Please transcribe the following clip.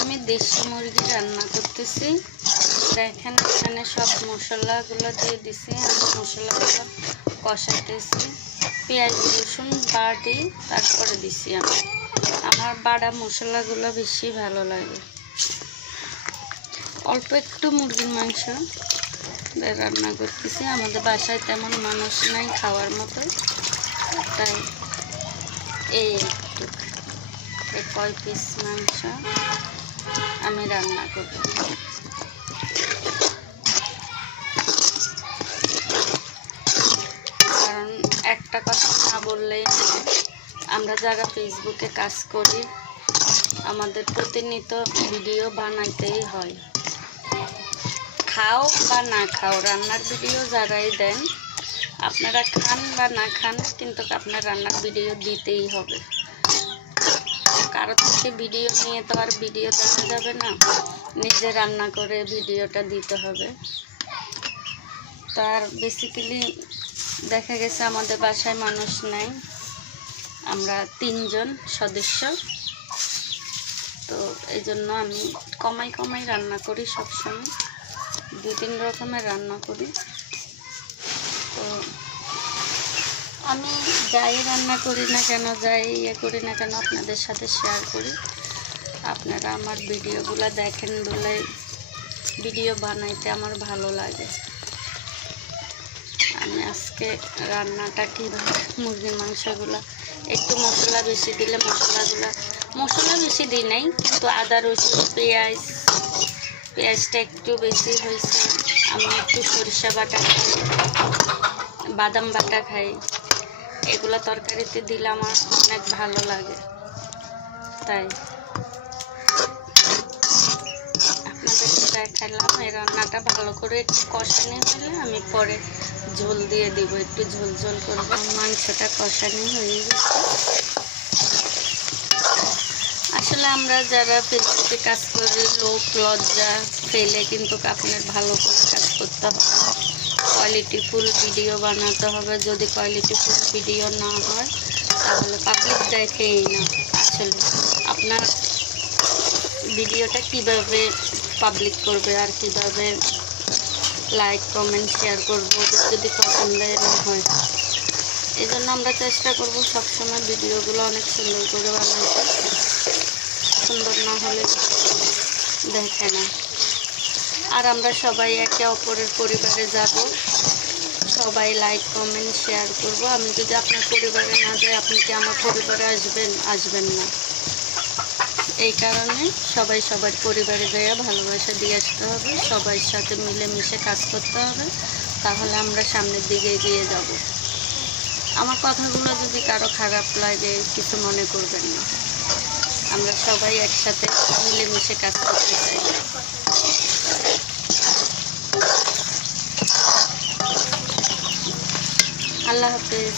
আমি দেশি মুরগি রান্না করতেছি। দেখেন এখানে সব মশলাগুলো দিয়ে দিছি, আমি মশলাগুলো কষাইতেছি। পেঁয়াজ রসুন বাটি তারপরে দিছি। আমার বাটা মশলাগুলো বেশি ভালো লাগে। অল্প একটু মুরগির মাংস রান্না করতেছি। আমাদের বাসায় তেমন মানুষ নাই খাওয়ার মতো, তাই এই কয় পিস মাংস আমি রান্না করব। কারণ একটা কথা না বললেই, আমরা যারা ফেসবুকে কাজ করি আমাদের প্রতিনিয়ত ভিডিও বানাইতেই হয়। খাও বা না খাও, রান্নার ভিডিও যারাই দেন, আপনারা খান বা না খান, কিন্তু আপনার রান্নার ভিডিও দিতেই হবে। কারো থেকে ভিডিও নিয়ে তো আর ভিডিও দেওয়া যাবে না, নিজে রান্না করে ভিডিওটা দিতে হবে। তার বেসিক্যালি দেখা গেছে আমাদের বাসায় মানুষ নাই, আমরা 3 জন সদস্য। তো এই জন্য আমি কমাই রান্না করি, সবসময় 2-3 রকমের রান্না করি। তো আমি যাই রান্না করি না কেন, যাই করি না কেন, আপনাদের সাথে শেয়ার করি। আপনারা আমার ভিডিওগুলো দেখেন বলে ভিডিও বানাইতে আমার ভালো লাগে। আমি আজকে রান্নাটা কীভাবে, মুরগির মাংসগুলো একটু মশলা বেশি দিলে মশলা বেশি দিই নাই, কিন্তু আদা রসুন পেঁয়াজটা একটু বেশি হয়েছে। আমি একটু সরিষা বাটা খাই, বাদাম বাটা খাই, এগুলো তরকারিতে দিলে আমার অনেক ভালো লাগে। তাই আপনাদের দেখালাম। এই রান্নাটা ভালো করে একটু কষানি হলে আমি পরে ঝোল দিয়ে দিব, একটু ঝোল করবো। মাংসটা কষানি হয়ে গেছে। আসলে আমরা যারা ফেসবুকে কাজ করি, লোক লজ্জা ফেলে কিন্তু আপনার ভালো করে কাজ করতে হবে, কোয়ালিটিফুল ভিডিও বানাতে হবে। যদি কোয়ালিটিফুল ভিডিও না হয় তাহলে পাবলিক দেখেই না। আসলে আপনার ভিডিওটা কিভাবে পাবলিক করবে আর কিভাবে লাইক কমেন্ট শেয়ার করবো যদি পছন্দের না হয়। এই জন্য আমরা চেষ্টা করব সবসময় ভিডিওগুলো অনেক সুন্দর করে বানাতে। সুন্দর না হলে দেখে না। আর আমরা সবাই একে অপরের পরিবারে যাব, সবাই লাইক কমেন্ট শেয়ার করব। আমি যদি আপনার পরিবারে না যাই, আপনি কি আমার পরিবারে আসবেন না। এই কারণে সবাই সবার পরিবারে যাইয়া ভালোবাসা দিয়ে আসতে হবে, সবার সাথে মিলেমিশে কাজ করতে হবে, তাহলে আমরা সামনের দিকে এগিয়ে যাব। আমার কথাগুলো যদি কারো খারাপ লাগে কিছু মনে করবেন না, আমরা সবাই একসাথে মিলেমিশে কাজ করতে চাই। আল্লাহ হাফেজ।